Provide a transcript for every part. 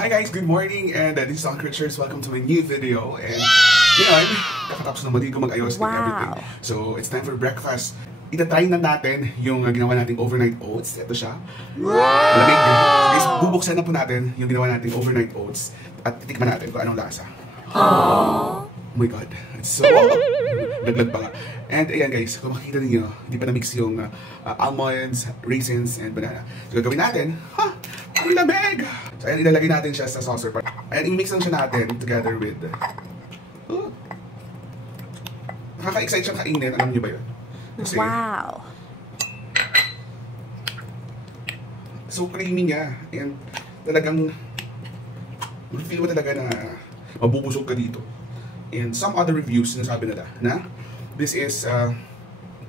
Hi guys, good morning, and this is Uncle Richards. Welcome to my new video. And yun, kakatapos na maligo, mag-ayos and everything. So it's time for breakfast. Itatry na natin yung ginawa nating overnight oats. Ito siya. Malamig. Guys, bubuksan na po natin yung ginawa nating overnight oats at titikman natin kung anong lasa. Oh my god, it's so laglag pa nga. And ayan guys, kung makikita ninyo, hindi pa na-mix yung almonds, raisins, and banana. So gagawin natin, ang lamig! So ayan, ilalagay natin siya sa saucer. Ayan, i-mix lang siya natin together with nakaka-excite siyang kainin, alam niyo ba yun? Kasi, wow! So creamy niya. And talagang feel mo talaga na mabubusog ka dito. And some other reviews sinasabi nila na this is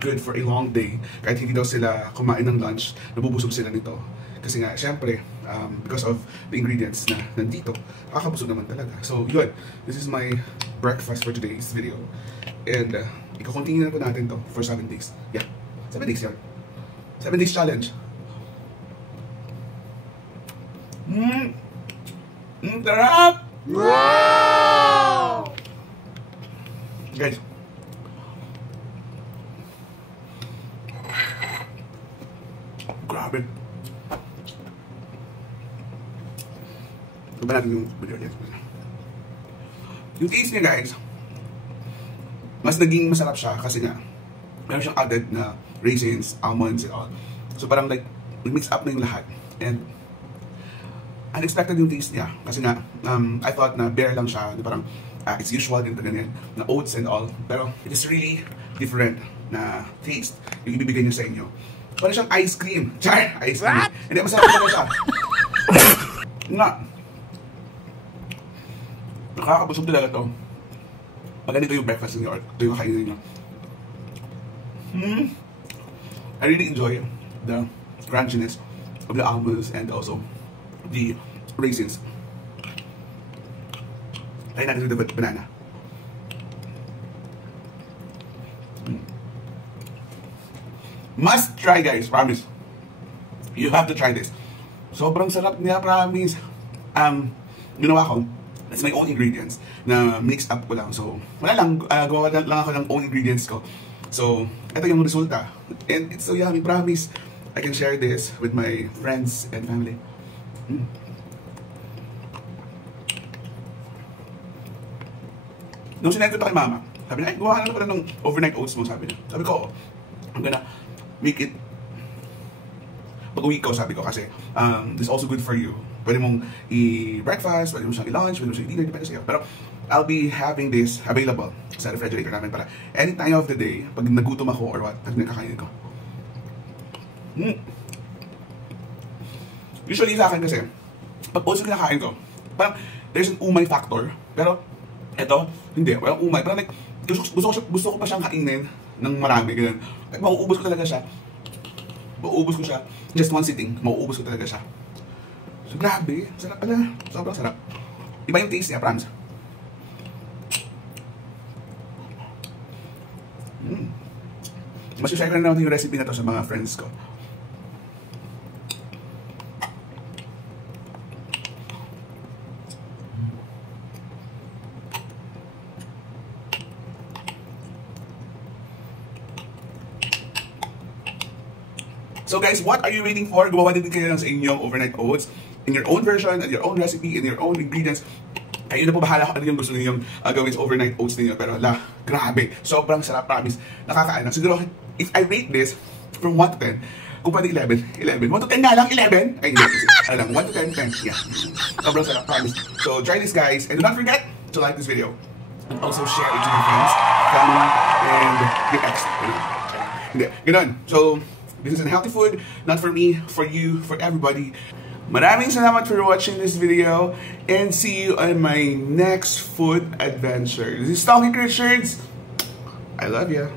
good for a long day. Kahit hindi daw sila kumain ng lunch, nabubusog sila nito. Kasi nga, syempre, because of the ingredients na nandito, kakabusog naman talaga. So yun, this is my breakfast for today's video. And i-continue na po natin to for 7 days. Yeah, 7 days yan. 7 days challenge. Sarap! Wow! Guys, grabe. Ito ba natin yung video niya? Yung taste niya guys, mas naging masarap siya kasi nga meron siyang added na raisins, almonds, and all. So parang like, mix up na yung lahat. And unexpected yung taste niya kasi nga I thought na bare lang siya, na parang it's usual din ganyan na oats and all, pero it is really different na taste yung ibibigay niya sa inyo. Parang siyang ice cream. Char! Ice cream. Hindi, masarap na siya. Nga. Nakakabusog talaga to. Pag ganito yung breakfast niyo or ito yung kainin niyo. I really enjoy the crunchiness of the almonds and also the raisins. Try natin with the banana. Must try guys, promise. You have to try this. Sobrang sarap niya, promise. Ginawa ko, that's my own ingredients na mix up ko lang. So, wala lang, gawa lang ako ng own ingredients ko. So, ito yung resulta. And it's so yummy, promise. I can share this with my friends and family. Nung sinend ko ito kay mama, sabi niya, ay, gawa ka na pala ng overnight oats mo, sabi niya. Sabi ko, I'm gonna make it pag-uwi ko, sabi ko, kasi this is also good for you. Pwede mong i-breakfast, pwede mo siyang i-lunch, pwede mo siyang i-dinner, depende sa'yo. Pero I'll be having this available sa refrigerator namin para any time of the day, pag nagutom ako or what, pag nagkakainin ko. Usually sa akin kasi, pag oats yung kinakain ko, parang there's an umay factor, pero eto, hindi, walang umay. Parang like, gusto ko pa siyang kainin ng marami, ganyan. Like, mauubos ko talaga siya. Mauubos ko siya. Just one sitting, mauubos ko talaga siya. So, grabe. Sarap pala. Sobrang sarap. Iba yung taste niya, promise. Mas share ko na natin yung recipe na to sa mga friends ko. So guys, what are you waiting for? Gumawa din kayo lang sa inyong overnight oats in your own version, and your own recipe, in your own ingredients. Kayo na po bahala kung ano yung gusto ninyong gawin sa overnight oats ninyo. Pero grabe, sobrang sarap, promise. Nakakain. Siguro, if I rate this from 1 to 10, kung pwede 11. 1 to 10 nga lang, 11? Ay, hindi. Alam, 1 to 10, 10. Yeah. Sobrang sarap, promise. So try this guys, and do not forget to like this video. And also share it to your friends, family, and your ex. Hindi, ganun. So, this is unhealthy food, not for me, for you, for everybody. Maraming salamat for watching this video, and see you on my next food adventure. This is Uncle Richards. I love ya.